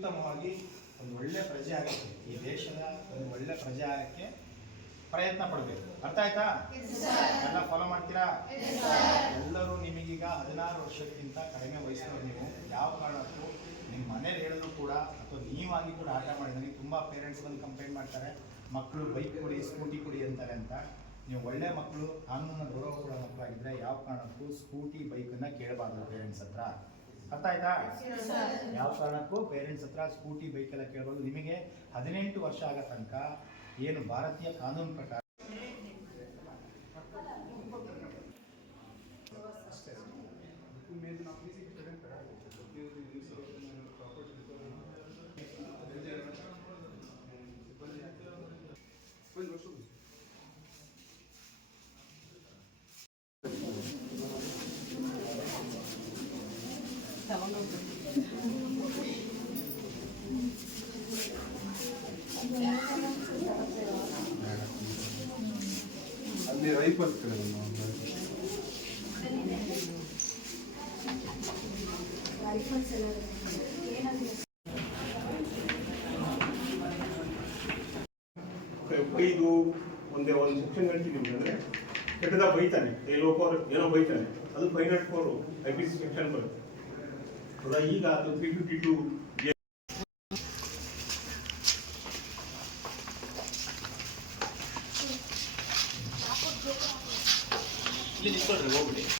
ಉತ್ತಮವಾಗಿ ಒಂದು ಒಳ್ಳೆ ಪ್ರಜೆ ಆಗುತ್ತೆ ಈ ದೇಶದ ಒಂದು ಒಳ್ಳೆ ಪ್ರಜೆ ಆಗಕ್ಕೆ ಪ್ರಯತ್ನ ಪಡಬೇಕು. ಅರ್ಥ ಆಯ್ತಾ? ಎಲ್ಲ ಫಾಲೋ ಮಾಡ್ತೀರಾ? ಎಲ್ಲರೂ ನಿಮಗೀಗ ಹದಿನಾರು ವರ್ಷಕ್ಕಿಂತ ಕಡಿಮೆ ವಯಸ್ಸಿನವ್ರು ನೀವು. ಯಾವ ಕಾರಣಕ್ಕೂ ನಿಮ್ಮ ಮನೇಲಿ ಹೇಳಿದ್ರು ಕೂಡ ಅಥವಾ ನೀವಾಗಿ ಕೂಡ ಆಟ ಮಾಡಿದ್ರೆ ತುಂಬ ಪೇರೆಂಟ್ಸ್ ಬಂದು ಕಂಪ್ಲೇಂಟ್ ಮಾಡ್ತಾರೆ. ಮಕ್ಕಳು ಬೈಕ್ ಕೊಡಿ ಸ್ಕೂಟಿ ಕೊಡಿ ಅಂತಾರೆ ಅಂತ. ನೀವು ಒಳ್ಳೆ ಮಕ್ಕಳು ಕಾನೂನ ಗೌರವ ಕೊಡೋ ಮಕ್ಕಳಾಗಿದ್ರೆ ಯಾವ ಕಾರಣಕ್ಕೂ ಸ್ಕೂಟಿ ಬೈಕನ್ನು ಕೇಳಬಾರ್ದು ಪೇರೆಂಟ್ಸ್ ಹತ್ರ. ಅರ್ಥ ಆಯ್ತಾ? ಯಾವ ಕಾರಣಕ್ಕೂ ಪೇರೆಂಟ್ಸ್ ಹತ್ರ ಸ್ಕೂಟಿ ಬೈಕ್ ಎಲ್ಲ ಕೇಳಬಾರ್ದು ನಿಮಗೆ ಹದಿನೆಂಟು ವರ್ಷ ಆಗೋ ತನಕ ಏನು ಭಾರತೀಯ ಕಾನೂನು ಪ್ರಕಾರ ಅಲ್ಲಿ ರೈಫಲ್ಸ್ ಕಡೆ ಒಂದು ಒಂದೇ ಸೆಕ್ಷನ್ ಹೇಳ್ತೀನಿ ಅಂದರೆ ಕೆಟ್ಟದ ಬೈತಾನೆ. ಏ ಲೋಕೋರ್ ಏನೋ ಬೈತಾನೆ. ಅದು fine not for I P C section ಬರುತ್ತೆ. 那一家，他那个 QQ，你那个什么？